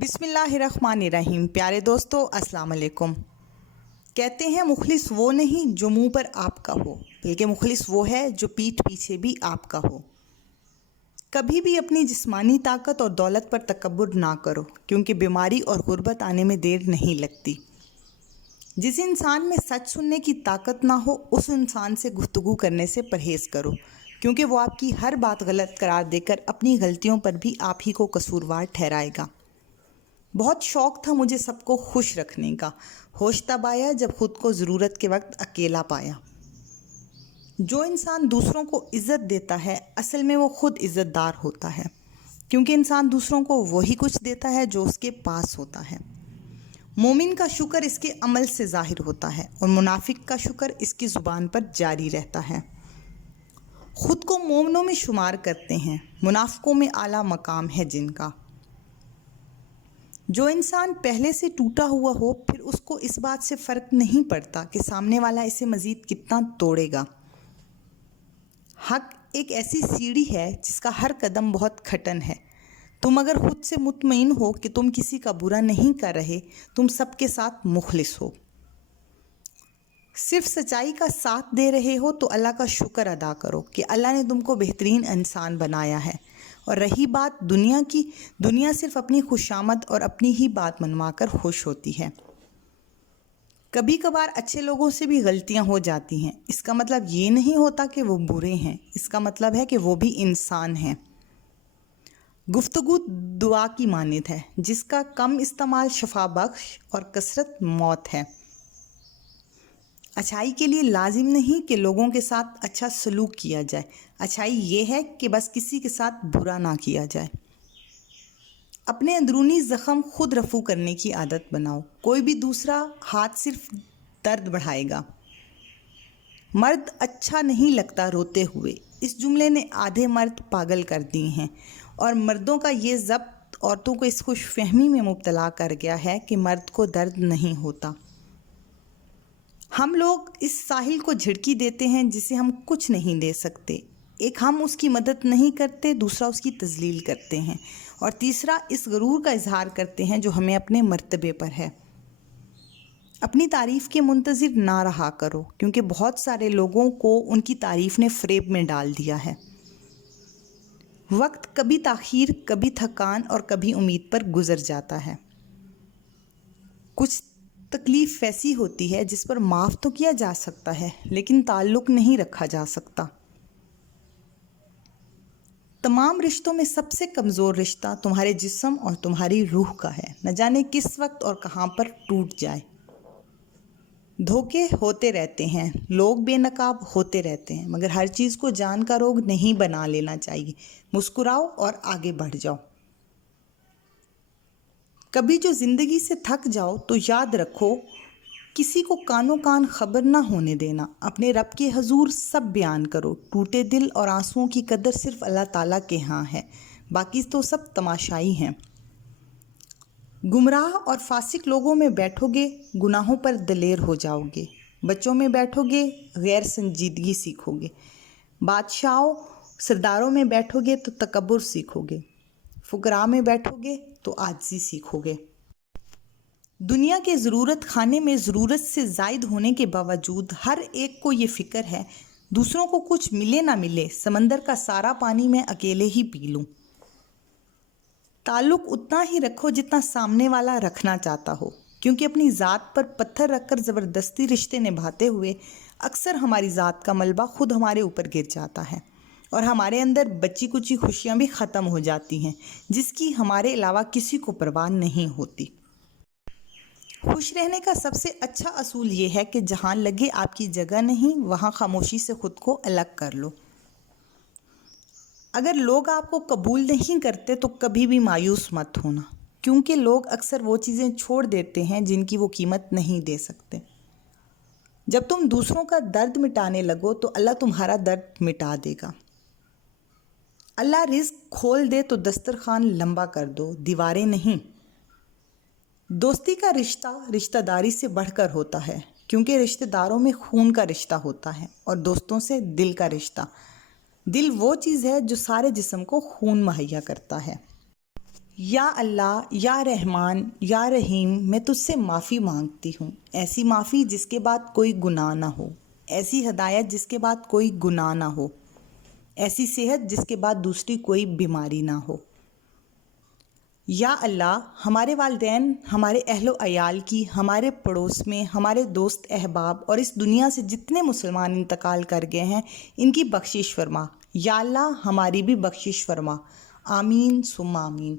بسم اللہ الرحمن الرحیم۔ پیارے دوستو السلام علیکم۔ کہتے ہیں مخلص وہ نہیں جو منہ پر آپ کا ہو، بلکہ مخلص وہ ہے جو پیٹھ پیچھے بھی آپ کا ہو۔ کبھی بھی اپنی جسمانی طاقت اور دولت پر تکبر نہ کرو، کیونکہ بیماری اور غربت آنے میں دیر نہیں لگتی۔ جس انسان میں سچ سننے کی طاقت نہ ہو، اس انسان سے گفتگو کرنے سے پرہیز کرو، کیونکہ وہ آپ کی ہر بات غلط قرار دے کر اپنی غلطیوں پر بھی آپ ہی کو قصوروار ٹھہرائے گا۔ بہت شوق تھا مجھے سب کو خوش رکھنے کا، ہوش تب آیا جب خود کو ضرورت کے وقت اکیلا پایا۔ جو انسان دوسروں کو عزت دیتا ہے، اصل میں وہ خود عزت دار ہوتا ہے، کیونکہ انسان دوسروں کو وہی کچھ دیتا ہے جو اس کے پاس ہوتا ہے۔ مومن کا شکر اس کے عمل سے ظاہر ہوتا ہے، اور منافق کا شکر اس کی زبان پر جاری رہتا ہے۔ خود کو مومنوں میں شمار کرتے ہیں، منافقوں میں اعلیٰ مقام ہے جن کا۔ جو انسان پہلے سے ٹوٹا ہوا ہو، پھر اس کو اس بات سے فرق نہیں پڑتا کہ سامنے والا اسے مزید کتنا توڑے گا۔ حق ایک ایسی سیڑھی ہے جس کا ہر قدم بہت کھٹن ہے۔ تم اگر خود سے مطمئن ہو کہ تم کسی کا برا نہیں کر رہے، تم سب کے ساتھ مخلص ہو۔ صرف سچائی کا ساتھ دے رہے ہو تو اللہ کا شکر ادا کرو کہ اللہ نے تم کو بہترین انسان بنایا ہے۔ اور رہی بات دنیا کی، دنیا صرف اپنی خوشامد اور اپنی ہی بات منوا کر خوش ہوتی ہے۔ کبھی کبھار اچھے لوگوں سے بھی غلطیاں ہو جاتی ہیں، اس کا مطلب یہ نہیں ہوتا کہ وہ برے ہیں، اس کا مطلب ہے کہ وہ بھی انسان ہیں۔ گفتگو دعا کی مانند ہے، جس کا کم استعمال شفا بخش اور کثرت موت ہے۔ اچھائی کے لیے لازم نہیں کہ لوگوں کے ساتھ اچھا سلوک کیا جائے، اچھائی یہ ہے کہ بس کسی کے ساتھ برا نہ کیا جائے۔ اپنے اندرونی زخم خود رفو کرنے کی عادت بناؤ، کوئی بھی دوسرا ہاتھ صرف درد بڑھائے گا۔ مرد اچھا نہیں لگتا روتے ہوئے، اس جملے نے آدھے مرد پاگل کر دیے ہیں، اور مردوں کا یہ ضبط عورتوں کو اس خوش فہمی میں مبتلا کر گیا ہے کہ مرد کو درد نہیں ہوتا۔ ہم لوگ اس ساحل کو جھڑکی دیتے ہیں جسے ہم کچھ نہیں دے سکتے۔ ایک ہم اس کی مدد نہیں کرتے، دوسرا اس کی تذلیل کرتے ہیں، اور تیسرا اس غرور کا اظہار کرتے ہیں جو ہمیں اپنے مرتبے پر ہے۔ اپنی تعریف کے منتظر نہ رہا کرو، کیونکہ بہت سارے لوگوں کو ان کی تعریف نے فریب میں ڈال دیا ہے۔ وقت کبھی تاخیر، کبھی تھکان اور کبھی امید پر گزر جاتا ہے۔ کچھ تکلیف ایسی ہوتی ہے جس پر معاف تو کیا جا سکتا ہے، لیکن تعلق نہیں رکھا جا سکتا۔ تمام رشتوں میں سب سے کمزور رشتہ تمہارے جسم اور تمہاری روح کا ہے، نہ جانے کس وقت اور کہاں پر ٹوٹ جائے۔ دھوکے ہوتے رہتے ہیں، لوگ بے نقاب ہوتے رہتے ہیں، مگر ہر چیز کو جان کا روگ نہیں بنا لینا چاہیے۔ مسکراؤ اور آگے بڑھ جاؤ۔ کبھی جو زندگی سے تھک جاؤ تو یاد رکھو، کسی کو کانوں کان خبر نہ ہونے دینا، اپنے رب کے حضور سب بیان کرو۔ ٹوٹے دل اور آنسوؤں کی قدر صرف اللہ تعالیٰ کے ہاں ہے، باقی تو سب تماشائی ہیں۔ گمراہ اور فاسق لوگوں میں بیٹھو گے، گناہوں پر دلیر ہو جاؤ گے۔ بچوں میں بیٹھو گے، غیر سنجیدگی سیکھو گے۔ بادشاہوں، سرداروں میں بیٹھو گے تو تکبر سیکھو گے۔ فقراء میں بیٹھو گے تو عاجزی سیکھو گے۔ دنیا کے ضرورت خانے میں ضرورت سے زائد ہونے کے باوجود ہر ایک کو یہ فکر ہے، دوسروں کو کچھ ملے نہ ملے، سمندر کا سارا پانی میں اکیلے ہی پی لوں۔ تعلق اتنا ہی رکھو جتنا سامنے والا رکھنا چاہتا ہو، کیونکہ اپنی ذات پر پتھر رکھ کر زبردستی رشتے نبھاتے ہوئے اکثر ہماری ذات کا ملبہ خود ہمارے اوپر گر جاتا ہے، اور ہمارے اندر بچی کچی خوشیاں بھی ختم ہو جاتی ہیں، جس کی ہمارے علاوہ کسی کو پرواہ نہیں ہوتی۔ خوش رہنے کا سب سے اچھا اصول یہ ہے کہ جہاں لگے آپ کی جگہ نہیں، وہاں خاموشی سے خود کو الگ کر لو۔ اگر لوگ آپ کو قبول نہیں کرتے تو کبھی بھی مایوس مت ہونا، کیونکہ لوگ اکثر وہ چیزیں چھوڑ دیتے ہیں جن کی وہ قیمت نہیں دے سکتے۔ جب تم دوسروں کا درد مٹانے لگو تو اللہ تمہارا درد مٹا دے گا۔ اللہ رزق کھول دے تو دسترخوان لمبا کر دو، دیواریں نہیں۔ دوستی کا رشتہ رشتہ داری سے بڑھ کر ہوتا ہے، کیونکہ رشتہ داروں میں خون کا رشتہ ہوتا ہے، اور دوستوں سے دل کا رشتہ۔ دل وہ چیز ہے جو سارے جسم کو خون مہیا کرتا ہے۔ یا اللہ، یا رحمان، یا رحیم، میں تجھ سے معافی مانگتی ہوں، ایسی معافی جس کے بعد کوئی گناہ نہ ہو، ایسی ہدایت جس کے بعد کوئی گناہ نہ ہو، ایسی صحت جس کے بعد دوسری کوئی بیماری نہ ہو۔ یا اللہ، ہمارے والدین، ہمارے اہل و عیال کی، ہمارے پڑوس میں، ہمارے دوست احباب اور اس دنیا سے جتنے مسلمان انتقال کر گئے ہیں، ان کی بخشش فرما۔ یا اللہ، ہماری بھی بخشش فرما۔ آمین ثم آمین۔